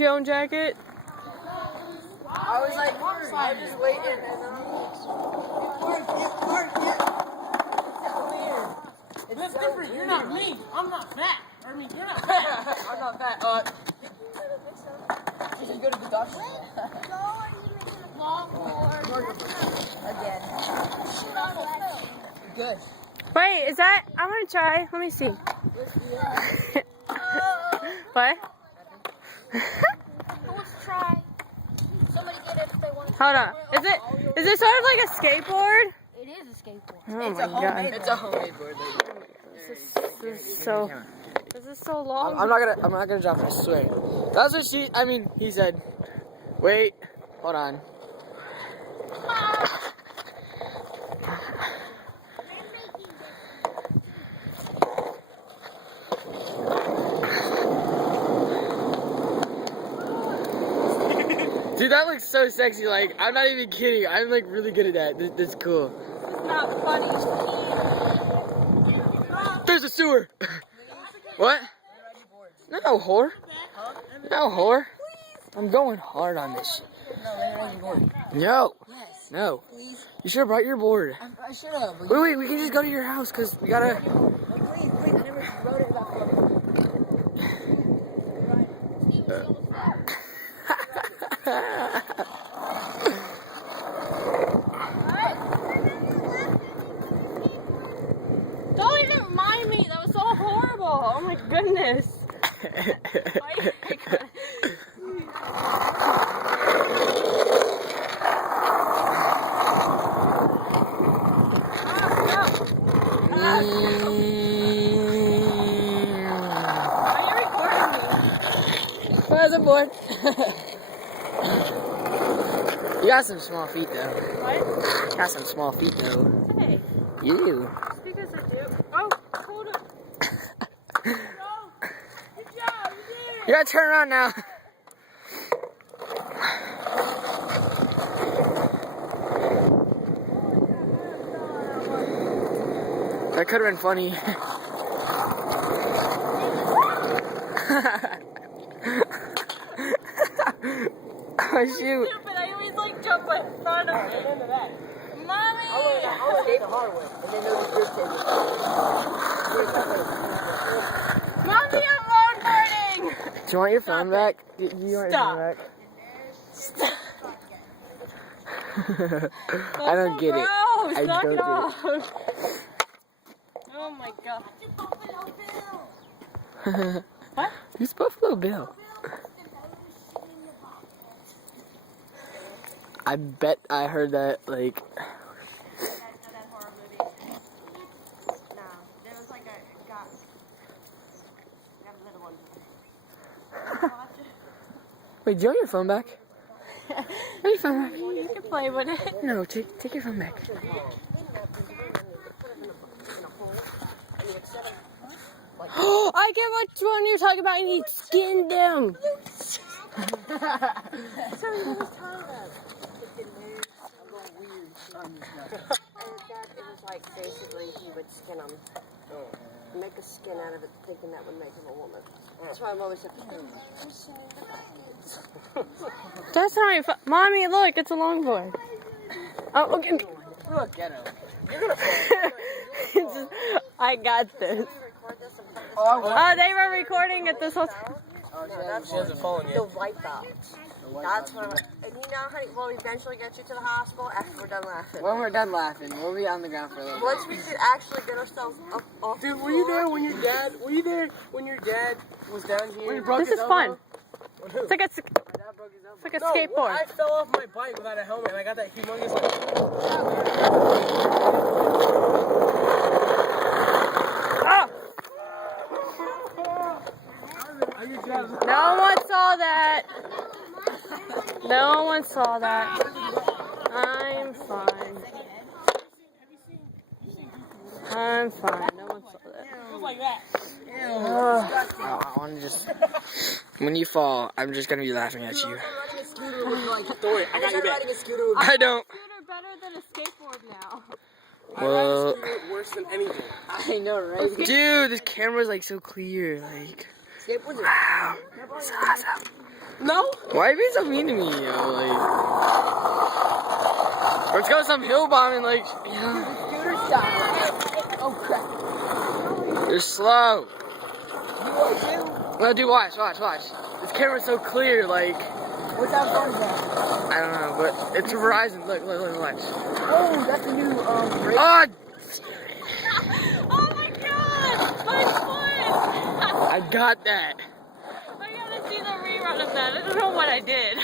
your own jacket? I was like, I was just waiting and then That's different. You're not me. I'm not fat. I mean, you're not fat. I'm not fat. You go to the doctor. Again. Good. Wait, is that? I want to try. Let me see. What? Let's try. Somebody get it if they want to. Hold on. Is it sort of like a skateboard? It is a skateboard. Oh It's my a homemade. god. It's a homemade board. This is so long. I'm not gonna jump. I swear. That's what he said. Wait. Hold on. Dude, that looks so sexy. Like, I'm not even kidding. I'm like really good at that. This is cool. It's not funny. There's a sewer. What? No, whore. No, whore. I'm going hard on this. No. Yes. No. Please. You should have brought your board. I should have. Wait, we can just go to your house because we gotta. Please, I never wrote it about Don't even remind me. That was so horrible. Oh my goodness. Are you recording me? Where's the board? You got some small feet though. What? You got some small feet though. Hey, You do. just because I do. Oh, hold on. Good job. You did it. You gotta turn around now. That could have been funny. Oh shoot. Stupid. I always like jump in front of it. Into that. Mommy! I would skate the hard way, and then there was grip Mommy, I'm longboarding! Do you want your phone back? Do you want your Stop. phone back? Stop. I don't get it. Gross. I Knock don't it get off. Oh my god. it. What? Who's Buffalo Bill? I bet I heard that, like... That horror movie. No, there was like got a little one. Wait, do you want your phone back? Want your phone back? You can play with it. No, take your phone back. Oh, I get which one you're talking about. You need skin them. It was like basically he would skin them. Make a skin out of it, thinking that would make him a woman. That's why I'm always like, That's not even Mommy, look, it's a longboard. Oh, okay. Look, ghetto. It's just, I got this. Oh, they were recording it this whole time. She hasn't fallen the wipeout. That's what I'm, and you know how we'll eventually get you to the hospital after we're done laughing. When we're done laughing, we'll be on the ground for a little Once we could actually get ourselves up off Dude, the were you floor. there when your dad? Were you there when your dad was down here? When he broke This his is fun. elbow? It's like a No, skateboard. I fell off my bike without a helmet and I got that humongous No one saw that. No one saw that. I'm fine. I'm fine. No one saw that. It was like that. I want to just... When you fall, I'm just going to be laughing at you. Don't worry, I got you back. I don't. Scooter better than a skateboard now. Well, Worse than anything. I know, right? dude, this camera's like so clear. Like, Skateboards are wow. It's awesome. No? Why are you being so mean to me, yo? Like, let's go some hill bombing, like, you know. Scooter style. Oh crap. You're slow. You are too. No, dude, watch. This camera's so clear, like, What's that phone about? I don't know, but it's Verizon. Look, watch. Oh, that's a new radio. Oh, Oh my god! My foot! I got that. I gotta see the rerun of that. I don't know what I did.